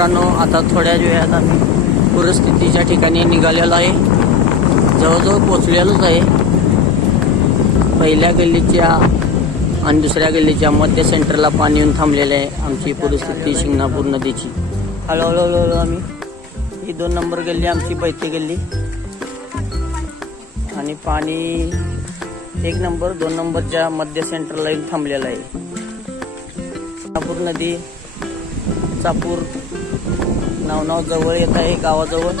मित्रांनो आता थोड्या वेळात आम्ही पूरस्थितीच्या ठिकाणी निघालेलो आहे. जवळजवळ पोचलेलोच आहे. पहिल्या गल्लीच्या आणि दुसऱ्या गल्लीच्या मध्य सेंटरला पाणी येऊन थांबलेलं आहे आमची परिस्थिती शिंगणापूर नदीची. हळूहळू हळूहळू आम्ही ही दोन नंबर गल्ली आमची बैती गल्ली. आणि पाणी एक नंबर दोन नंबरच्या मध्य सेंटरला येऊन थांबलेलं आहे. शिंगणापूर नदी चापूर नाव नाव जवळ येत आहे गावाजवळ.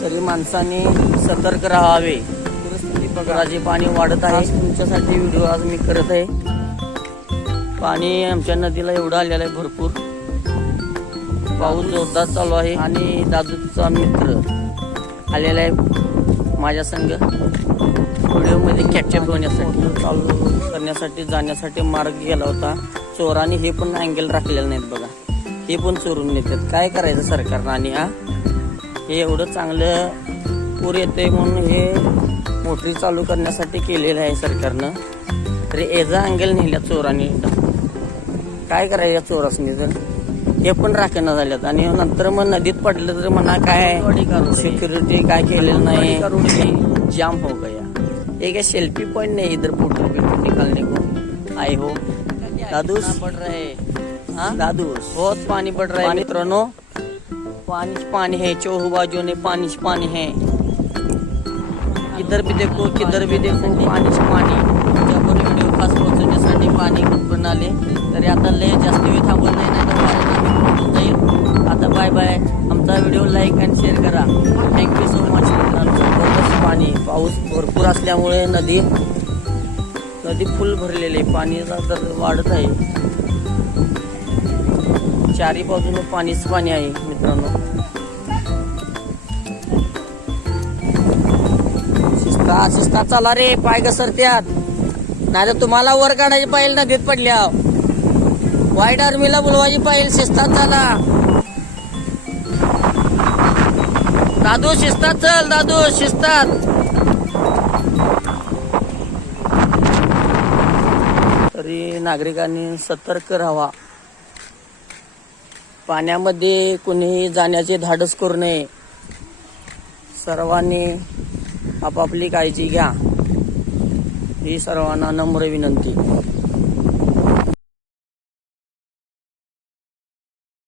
तरी माणसाने सतर्क राहावे. परिस्थिती पाणी वाढत आहे. तुमच्यासाठी व्हिडिओ आज मी करत आहे. पाणी आमच्या नदीला एवढं आलेलं आहे भरपूर. पाऊस जोरदार चालू आहे. आणि दादूचा मित्र आलेला आहे माझ्या संघ व्हिडिओमध्ये कॅप्चर होण्यासाठी चालू करण्यासाठी जाण्यासाठी मार्ग गेला होता. चोराने हे पण अँगल राखलेलं नाहीत बघा. हे पण चोरून नेतात. काय करायचं सरकारनं आणि हा? हे एवढं चांगलं पूर येते म्हणून हे मोटरी चालू करण्यासाठी केलेलं आहे सरकारनं. तरी एजा अँगल नेल्या चोरांनी काय करायचं या चोरासनी तर? हे पण राखेना झाल्यात. आणि नंतर मग नदीत पडलं तर म्हणा काय सिक्युरिटी काय केलेलं नाही. जाम हो गया. एक सेल्फी पॉईंट नाही इधर फोटो वीटो निकालने को. आए हो दादूस पड़ रहे हाँ दादूस बहुत पानी पड़ रहा है मित्रों पानी पानी है चौहू बाजू ने पानी पानी है इधर भी देखो किधर भी देखो पाणीच पाणी त्यावर व्हिडिओ खास पोहोचवण्यासाठी पाणी कुठून तरी आता लय जास्त वेळ नाही नाही जाईल आता बाय बाय आमचा व्हिडिओ लाईक आणि शेअर करा थँक्यू सो मच पाणी पाऊस भरपूर असल्यामुळे नदी नदी फुल भरलेली आहे. पाणीचा तर वाढत आहे. चारी बाजूने पाणीच पाणी आहे मित्रांनो. शिस्ता शिस्ता चला रे पाय घसरत्यात. नाही तर तुम्हाला वर काढायची पाहिजे नदीत पडल्या व्हाईट आर्मीला बोलवायची पाहिजे शिस्तात चला. दादू शिस्तात चल दादू शिस्तात तरी नागरिकांनी सतर्क राहावा. पाण्यामध्ये कुणीही जाण्याचे धाडस करू नये. सर्वांनी आपापली काळजी घ्या. ही सर्वांना नम्र विनंती.